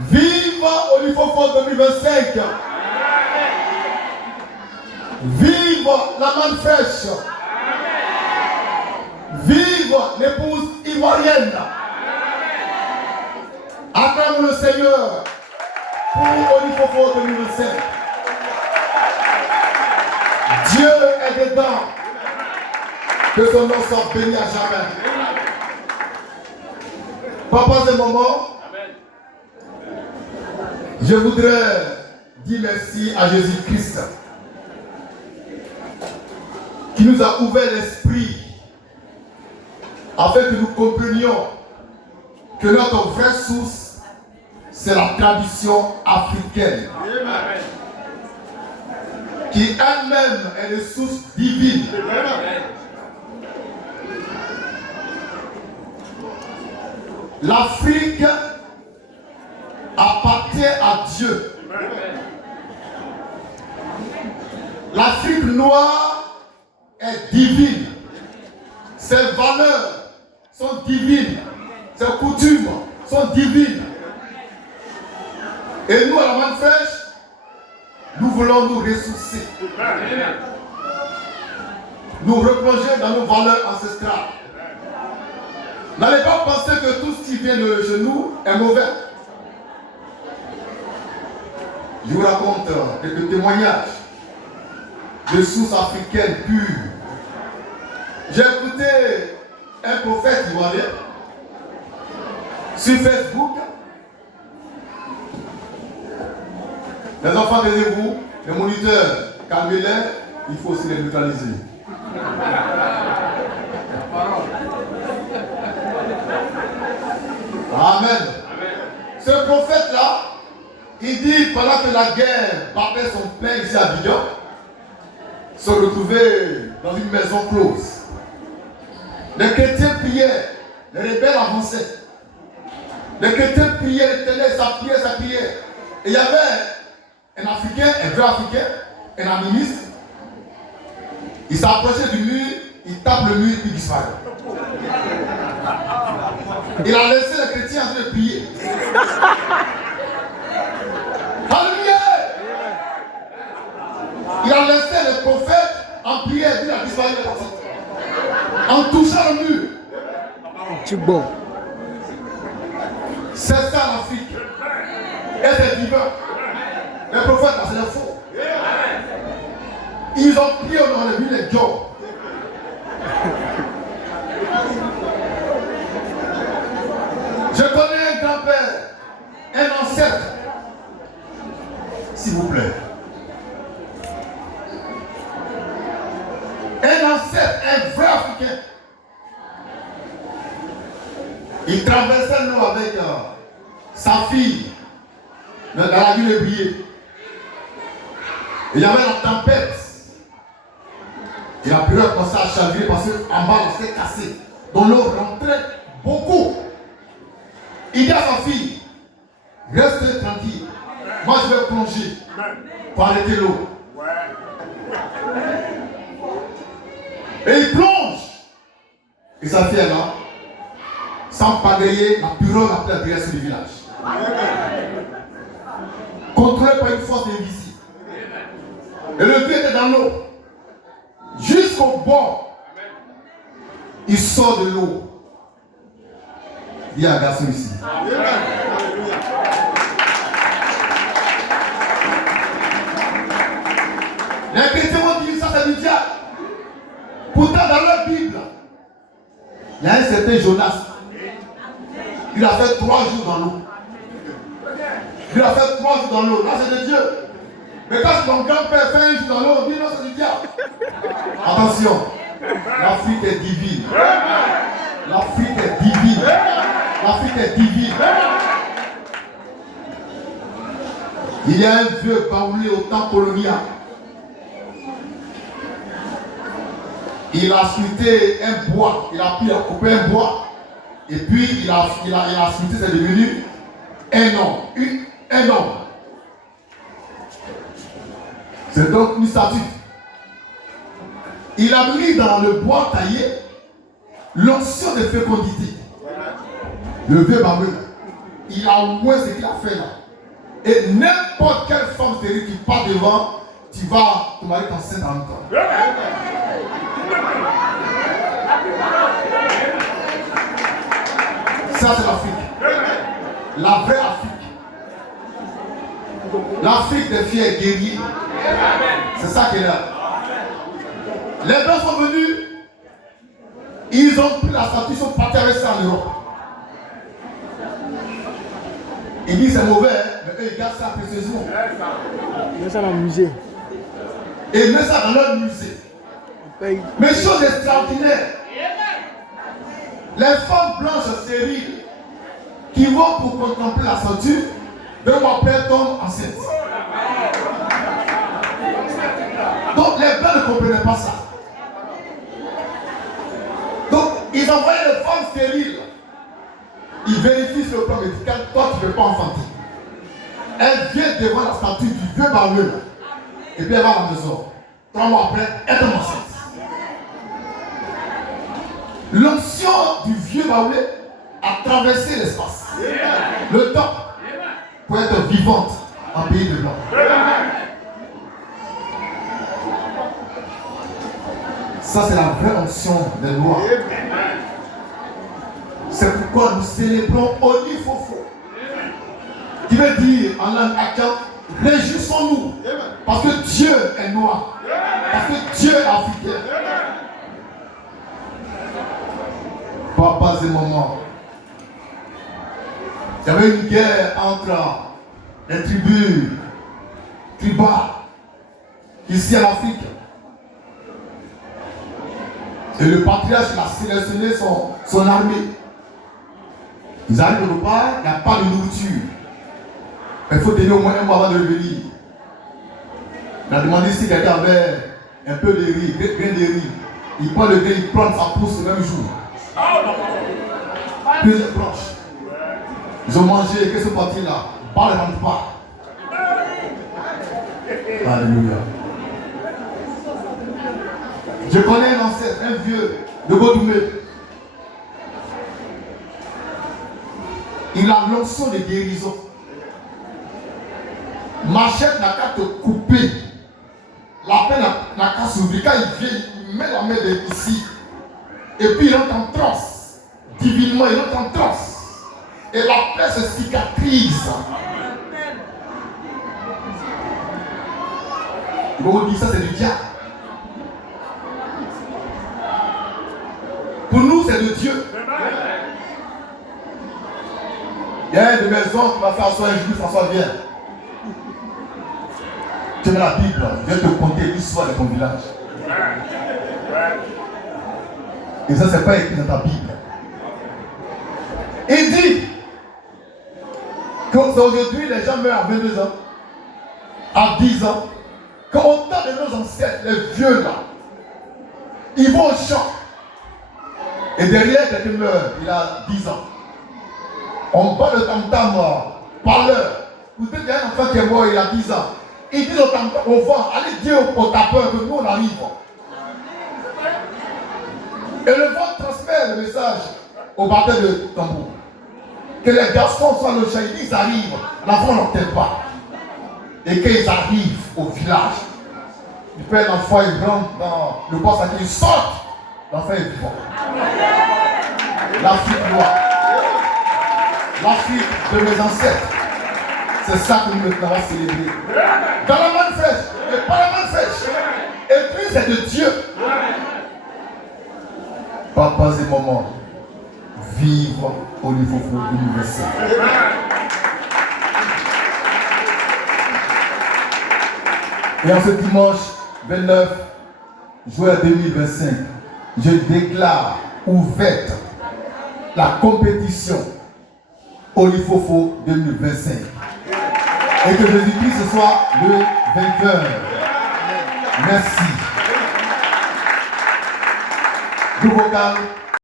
Vive Olifofo 2025. Vive la manne fraîche. Vive l'épouse ivoirienne. Acclame le Seigneur pour Olifofo 2025. Dieu est dedans. Que son nom soit béni à jamais. Papas et maman, je voudrais dire merci à Jésus-Christ qui nous a ouvert l'esprit afin que nous comprenions que notre vraie source, c'est la tradition africaine qui elle-même est une source divine. L'Afrique appartient à Dieu. L'Afrique noire est divine. Ses valeurs sont divines. Ses coutumes sont divines. Et nous, à la manne fraîche, nous voulons nous ressourcer. Nous replonger dans nos valeurs ancestrales. N'allez pas penser que tout ce qui vient de chez nous est mauvais. Je vous raconte quelques témoignages de sources africaines pures. J'ai écouté un prophète ivoirien sur Facebook. Les enfants, taisez-vous, les moniteurs, calmez-les, il faut aussi les neutraliser. Amen. Ce prophète-là, il dit pendant que la guerre battait son plein ici à Abidjan, se retrouvait dans une maison close. Les chrétiens priaient, les rebelles avançaient. Les chrétiens priaient l'éternel, ça priait. Et il y avait un Africain, un vrai Africain, un animiste. Il s'approchait du mur, il tape le mur et il disparaît. Il a laissé les chrétiens en train de prier. Alléluia! Il a laissé les prophètes en prière, il a disparu en touchant le mur. C'est bon. C'est ça l'Afrique. Et c'est divin. Les prophètes, là, c'est le faux. Ils ont prié, on a vu les jobs. Je connais un grand-père, un ancêtre. S'il vous plaît. Un ancêtre, un vrai Africain. Il traversait l'eau avec sa fille dans la ville de Brié. Il y avait la tempête. Et la période commençait à chavirer parce qu'en bas, c'était cassé. Donc l'eau rentrait beaucoup. Il dit à sa fille, restez tranquille. Moi je vais plonger pour arrêter l'eau. Et il plonge. Et sa fille est là, sans pagayer, la pirogue a pris la direction du village. Contrôlé par une force invisible. Et le vieux était dans l'eau. Jusqu'au bord, il sort de l'eau. Il y a un garçon ici. Les chrétiens vont dire ça, c'est du diable. Pourtant, dans leur Bible, il y a un certain Jonas. Il a fait 3 jours dans l'eau. Il a fait 3 jours dans l'eau. Là, c'est de Dieu. Mais quand ton grand-père fait un jour dans l'eau, on dit non, c'est du diable. Attention, l'Afrique est divine. L'Afrique est divine. L'Afrique est divine. Il y a un vieux baoulé au temps colonial. Il a sculpté un bois. Il a coupé un bois. Et puis il a sculpté, c'est devenu un homme. Un homme. C'est donc une statue. Il a mis dans le bois taillé l'onction de fécondité. Le vieux baoulé. il a oué ce qu'il a fait là. Et n'importe quelle femme stérile qui part devant, tu vas te marier enceinte en même temps. Ça, c'est l'Afrique. La vraie Afrique. L'Afrique des fiers guerriers. C'est ça qui est là. Les Blancs sont venus, ils ont pris la statue, ils sont partis avec ça en Europe. Ils disent c'est mauvais, mais eux ils gardent ça précieusement. Ils mettent ça dans le musée. Et ils mettent ça dans leur musée. Mais chose extraordinaire, les femmes blanches stériles qui vont pour contempler la statue, 2 mois après tombent enceintes. Donc les Blancs ne comprenaient pas ça. Donc ils envoyaient les femmes stériles. Ils vérifient sur le plan médical, toi tu ne peux pas enfanter. Elle vient devant la statue du vieux barbier. Et puis elle va à la maison. 3 mois après, elle tombe enceinte. L'onction du vieux barbier a traversé l'espace, le temps, pour être vivante en pays de blanc. Ça, c'est la vraie onction des lois. C'est pourquoi nous célébrons Olifofo, qui veut dire en langue akam, réjouissons-nous, parce que Dieu est noir, parce que Dieu est africain. Papas et mamans, il y avait une guerre entre les tribus tribales ici en Afrique. Et le patriarche a sélectionné son armée. Ils arrivent au repas, il n'y a pas de nourriture. Il faut tenir au moins un mois avant de revenir. Il a demandé si quelqu'un avait un peu de riz, grain de riz. Il prend le grain, il plante sa pousse le même jour. Plusieurs branches. Ils ont mangé, qu'est-ce que c'est parti là? Pas ne rentre pas. Alléluia. Je connais un ancêtre, un vieux de Godoumé. Il a l'onction de guérison. Machette n'a qu'à te couper. La peine n'a qu'à s'ouvrir. Quand il vient, il met la main ici. Et puis il entre en transe. Divinement, il entre en transe. Et la plaie se cicatrise. Il va vous dire ça, c'est du diable. Pour nous, c'est de Dieu. Il y a une maison qui va faire asseoir un jour, François vient. Tu as la Bible, je vais te conter l'histoire de ton village. Et ça, c'est pas écrit dans ta Bible. Il dit qu'aujourd'hui, les gens meurent à 22 ans, à 10 ans. Quand on temps de nos ancêtres, les vieux là, ils vont au champ. Et derrière, quelqu'un meurt, il a 10 ans. On bat le tam-tam par l'heure. Vous dites qu'il y a un enfant qui est mort, il a 10 ans. Ils disent au tam-tam, au vent, allez dire au tapeur que nous on arrive. Et le vent transmet le message au batteur de tambour. Que les garçons soient le champ, ils arrivent, l'enfant n'entend pas. Et qu'ils arrivent au village, il fait un enfant, il rentre dans le poste, il sort, l'enfant est vivant. L'Afrique noire. L'Afrique de mes ancêtres. C'est ça que nous maintenant célébrer. Dans la main fraîche, et pas la main fraîche. Et puis c'est de Dieu. Papas et mamans, vivre au niveau universel. Et en ce dimanche 29 juin 2025, je déclare ouverte la compétition Olifofo 2025. Et que Jésus-Christ soit le vainqueur. Merci. Du vocal.